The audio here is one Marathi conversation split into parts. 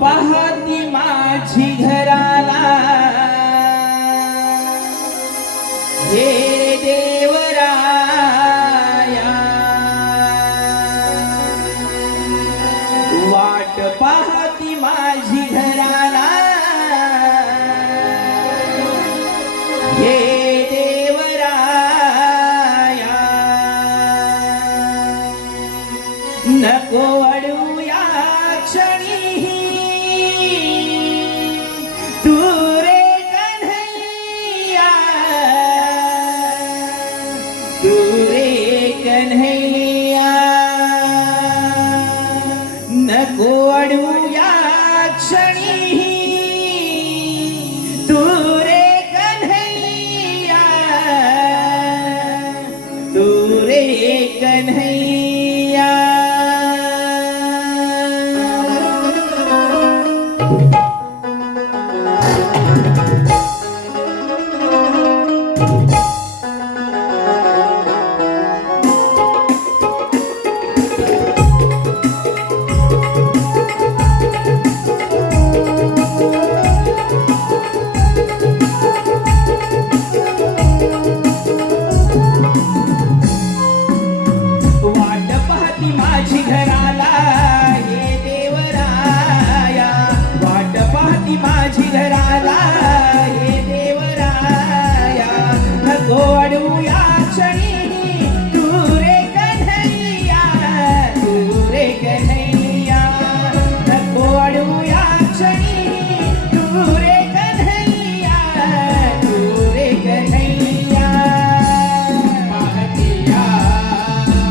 पाहती माझी घराला हे देवराया, वाट पाहती माझी घराला हे देवराया, नको अडूया क्षणी तू रे कन्हैया, तू रे कन्हैया, नको अडूया क्षणी तू रे कन्हैया, तू रे कन्हैया. वाट पाहती माझी घराला हे देवराया, वाट पाहती माझी घराला हे देवराया, नको अडूया क्षणी तू रे कन्हैया, तू रे कन्हैया, नको अडूया क्षणी तू रे कन्हैया, तू रे कन्हैया. पाहतिया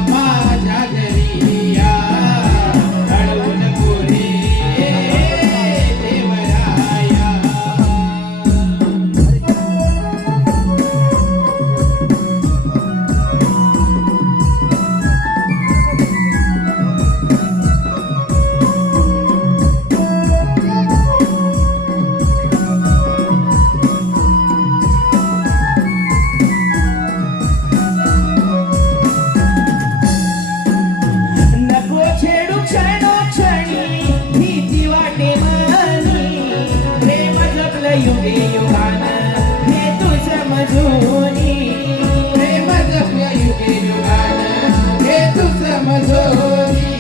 माझ्या घरिया रडवून पुरी देवराया. नको छेडू क्षणोक्षणी भीती वाटे मनी, प्रेम जपलं युगे युगानं हे तू समजूनी, प्रेम जपलं युगे युगानं हे तू समजोनी,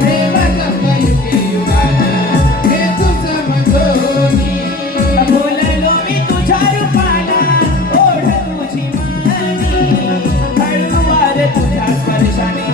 प्रेम जपलं युगे युगानं हे तू समजोनी. बोललो मी तुझ्या रूपाला ओढ तुझी मनी, हळूवार तुझ्या स्पर्शाने